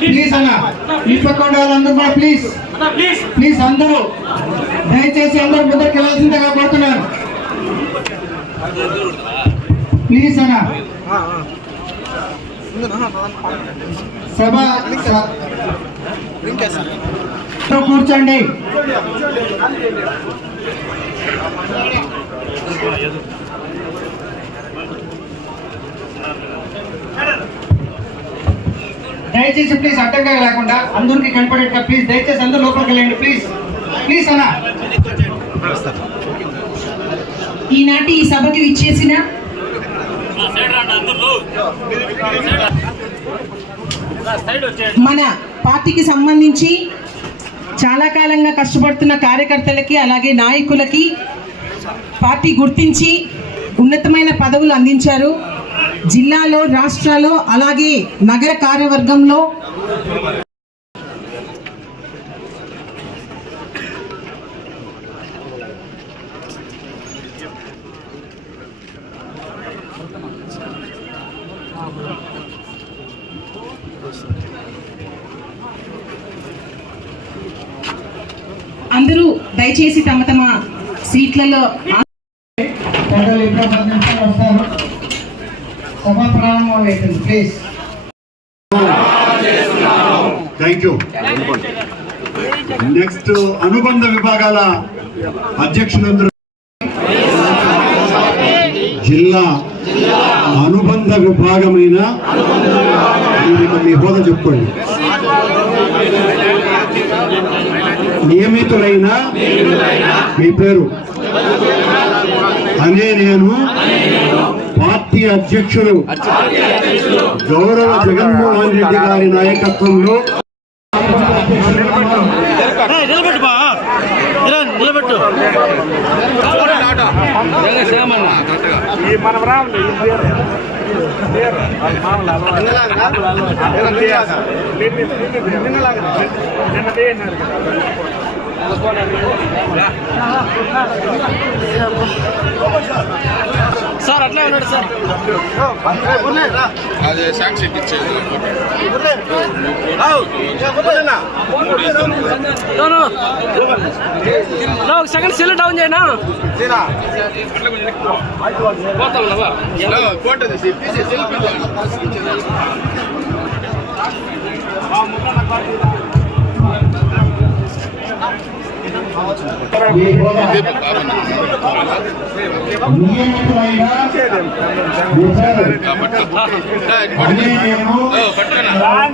Please అన్న వాళ్ళందరూ కూడా ప్లీజ్. ప్లీజ్. అందరూ దయచేసి అందరూ ముందరికి వెళ్ళాల్సిందిగా కోరుతున్నాను. ప్లీజ్ అన్న. సభ కూర్చోండి. దయచేసి ప్లీజ్ అడ్డంగా లేకుండా అందరికి కనపడేట ప్లీజ్ దయచేసి అందరూ లోపలికి వెళ్ళండి ప్లీజ్ ప్లీజ్ అన్న. ఈనాటి ఈ సభకి విచ్చేసిన మన పార్టీకి సంబంధించి చాలా కాలంగా కష్టపడుతున్న కార్యకర్తలకి అలాగే నాయకులకి పార్టీ గుర్తించి ఉన్నతమైన పదవులు అందించారు. జిల్లాలో రాష్ట్రాల్లో అలాగే నగర కార్యవర్గంలో అందరూ దయచేసి తమ తమ సీట్లలో ప్రారంభం ప్లీజ్. Thank you. నెక్స్ట్ అనుబంధ విభాగాల అధ్యక్షులందరూ జిల్లా అనుబంధ విభాగమైన మీ హోదా చెప్పుకోండి. నియమితులైన మీ పేరు. అనే నేను పార్టీ అధ్యక్షుడు గౌరవ జగన్మోహన్ రెడ్డి గారి నాయకత్వంలో నిలబెట్టు ఇలా నిలబెట్టు. సార్ అట్లే ఉన్నాడు సార్. అదే సాక్షి ఇచ్చేది. ఒక సెకండ్ సెల్ డౌన్ చేయనా. ఫోటో తీసి సెల్ఫీ మీ హోదా నియమితులైన మీ పేరు అనే నేను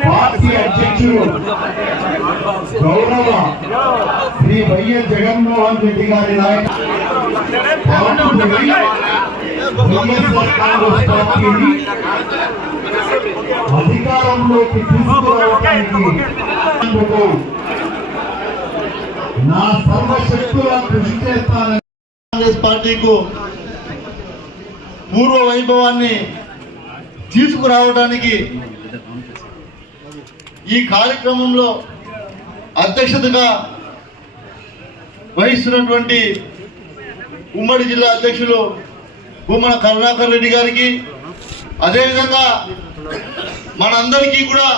పార్టీ అధ్యక్షుడు గౌరవ శ్రీ వైఎస్ జగన్మోహన్ రెడ్డి గారి నాయకత్వం వైఎస్ఆర్ కాంగ్రెస్ పార్టీని అధికారంలోకి తీసుకురావడానికి అందుకు నా సర్వశక్తుల కృషి చేస్తానని కాంగ్రెస్ పార్టీకు పూర్వ వైభవాన్ని తీసుకురావడానికి ఈ కార్యక్రమంలో అధ్యక్షతగా వహిస్తున్నటువంటి ఉమ్మడి జిల్లా అధ్యక్షులు భూమన కరుణాకర్ రెడ్డి గారికి అదేవిధంగా మనందరికీ కూడా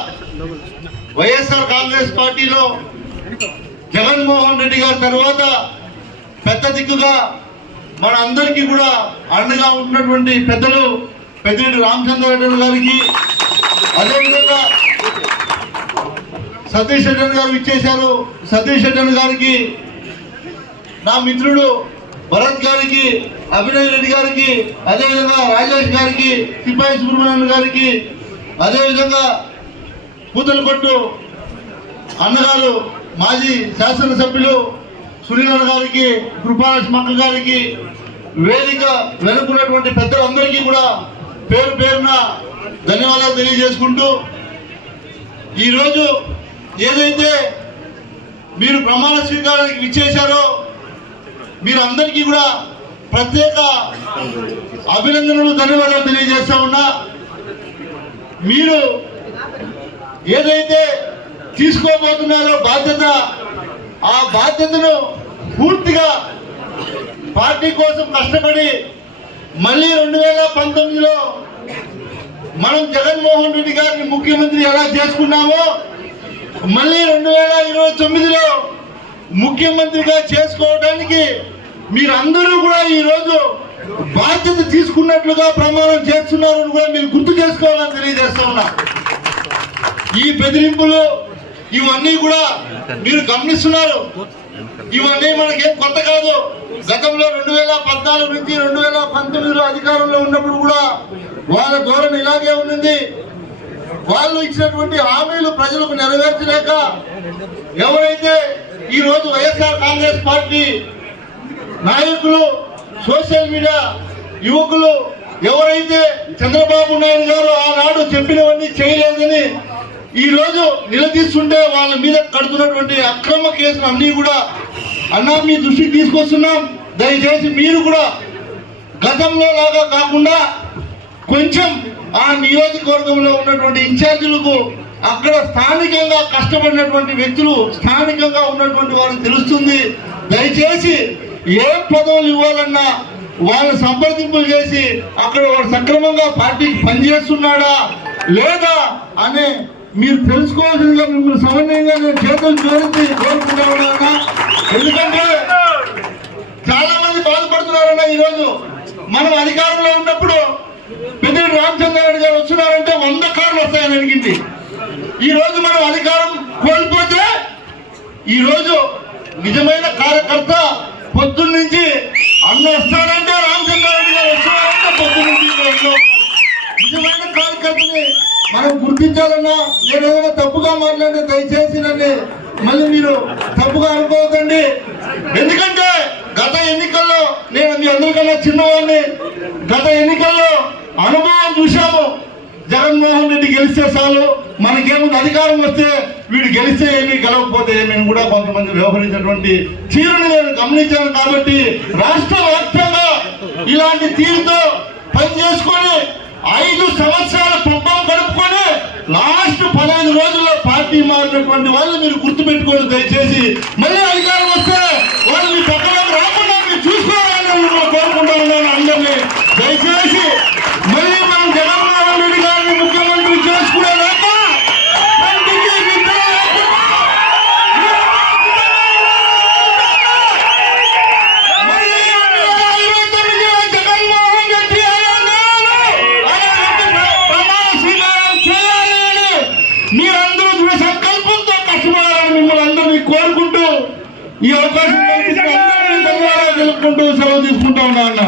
వైఎస్ఆర్ కాంగ్రెస్ పార్టీలో జగన్మోహన్ రెడ్డి గారి తర్వాత పెద్ద దిక్కుగా మన అందరికీ కూడా అండగా ఉన్నటువంటి పెద్దలు పెద్దిరెడ్డి రామచంద్రారెడ్డి గారికి అదేవిధంగా సతీష్ రెడ్డి గారు ఇచ్చేశారు. సతీష్ రెడ్డి గారికి నా మిత్రుడు భరత్ గారికి అభినయ్ రెడ్డి గారికి అదేవిధంగా రాజేష్ గారికి సిపాయి సుబ్రహ్మణ్యం గారికి అదేవిధంగా పూతలపట్టు అన్నగారు మాజీ శాసనసభ్యులు సునీల్ గారికి కృపాలక్ష్మక్క గారికి వేదిక వెనుకున్నటువంటి పెద్దలందరికీ కూడా పేరు పేరున ధన్యవాదాలు తెలియజేసుకుంటూ ఈరోజు ఏదైతే మీరు ప్రమాణ స్వీకారానికి ఇచ్చేశారో మీరు అందరికీ కూడా ప్రత్యేక అభినందనలు ధన్యవాదాలు తెలియజేస్తా ఉన్నా. మీరు ఏదైతే తీసుకోబోతున్నారో బాధ్యత ఆ బాధ్యతను పూర్తిగా పార్టీ కోసం కష్టపడి మళ్ళీ రెండు వేల పంతొమ్మిదిలో మనం జగన్మోహన్ రెడ్డి గారిని ముఖ్యమంత్రి ఎలా చేసుకున్నామో మళ్ళీ రెండు వేల ఇరవై తొమ్మిదిలో ముఖ్యమంత్రిగా చేసుకోవడానికి మీరందరూ కూడా ఈరోజు బాధ్యత తీసుకున్నట్లుగా ప్రమాణం చేస్తున్నారని కూడా మీరు గుర్తు చేసుకోవాలని తెలియజేస్తా ఉన్నా. ఈ బెదిరింపులు ఇవన్నీ కూడా మీరు గమనిస్తున్నారు. ఇవన్నీ మనకేం కొత్త కాదు. గతంలో రెండు వేల పద్నాలుగు నుంచి రెండు వేల పంతొమ్మిదిలో అధికారంలో ఉన్నప్పుడు కూడా వాళ్ళ ధోరణి ఇలాగే ఉంది వాళ్ళు ఇచ్చినటువంటి హామీలు ప్రజలకు నెరవేర్చలేక ఎవరైతే ఈ రోజు వైఎస్ఆర్ కాంగ్రెస్ పార్టీ నాయకులు సోషల్ మీడియా యువకులు ఎవరైతే చంద్రబాబు నాయుడు గారు ఆనాడు చెప్పినవన్నీ చేయలేదని ఈ రోజు నిలదీస్తుంటే వాళ్ళ మీద కడుతున్నటువంటి అక్రమ కేసులు అన్ని కూడా అన్నా మీ దృష్టికి తీసుకొస్తున్నాం. దయచేసి మీరు కూడా గతంలో లాగా కాకుండా కొంచెం ఆ నియోజకవర్గంలో ఉన్నటువంటి ఇన్ఛార్జీలకు అక్కడ స్థానికంగా కష్టపడినటువంటి వ్యక్తులు స్థానికంగా ఉన్నటువంటి వారికి తెలుస్తుంది. దయచేసి ఏ పదవులు ఇవ్వాలన్నా వాళ్ళ సంప్రదింపులు చేసి అక్కడ వాడు సక్రమంగా పార్టీకి పనిచేస్తున్నాడా లేదా అనే మీరు తెలుసుకోవాల్సిందిగా మిమ్మల్ని సమన్వయంగా నేను చేతులు జోడించి కోరుకుంటామన్నా ఎందుకంటే చాలా మంది బాధపడుతున్నారన్న ఈరోజు. మనం అధికారంలో ఉన్నప్పుడు పెద్దిరెడ్డి రామచంద్రారెడ్డి గారు వస్తున్నారంటే వంద కార్లు వస్తాయని అడిగింది. ఈ రోజు మనం అధికారం కోల్పోతే ఈ రోజు నిజమైన కార్యకర్త పొద్దున్న నుంచి అన్న వస్తాడంటే రామచంద్రారెడ్డి గారు వస్తున్నారంటే పొద్దున్న నుంచి నిజమైన కార్యకర్తని మనం గుర్తించాలన్నా నేను ఏదైనా తప్పుగా మాట్లాడితే దయచేసి నన్ను మళ్ళీ మీరు తప్పుగా అనుకోవద్దండి. ఎందుకంటే గత ఎన్నికల్లో నేను మీ అందరికన్నా చిన్నవాడిని. గత ఎన్నికల్లో అనుభవం చూశాము. జగన్మోహన్ రెడ్డి గెలిస్తే చాలు. మనకేముంది అధికారం వస్తే వీడు గెలిస్తే ఏమి గెలవకపోతే ఏమి కూడా కొంతమంది వ్యవహరించినటువంటి తీరుని నేను గమనించాను కాబట్టి రాష్ట్ర వ్యాప్తంగా ఇలాంటి తీరుతో పని చేసుకొని ఐదు సంవత్సరాల పబ్బం గడుపుకొని లాస్ట్ పదహైదు రోజుల్లో పార్టీ మారినటువంటి వాళ్ళు మీరు గుర్తుపెట్టుకోండి దయచేసి. మళ్ళీ అధికారం ఈ సెలవు తీసుకుంటా ఉన్నా అన్న.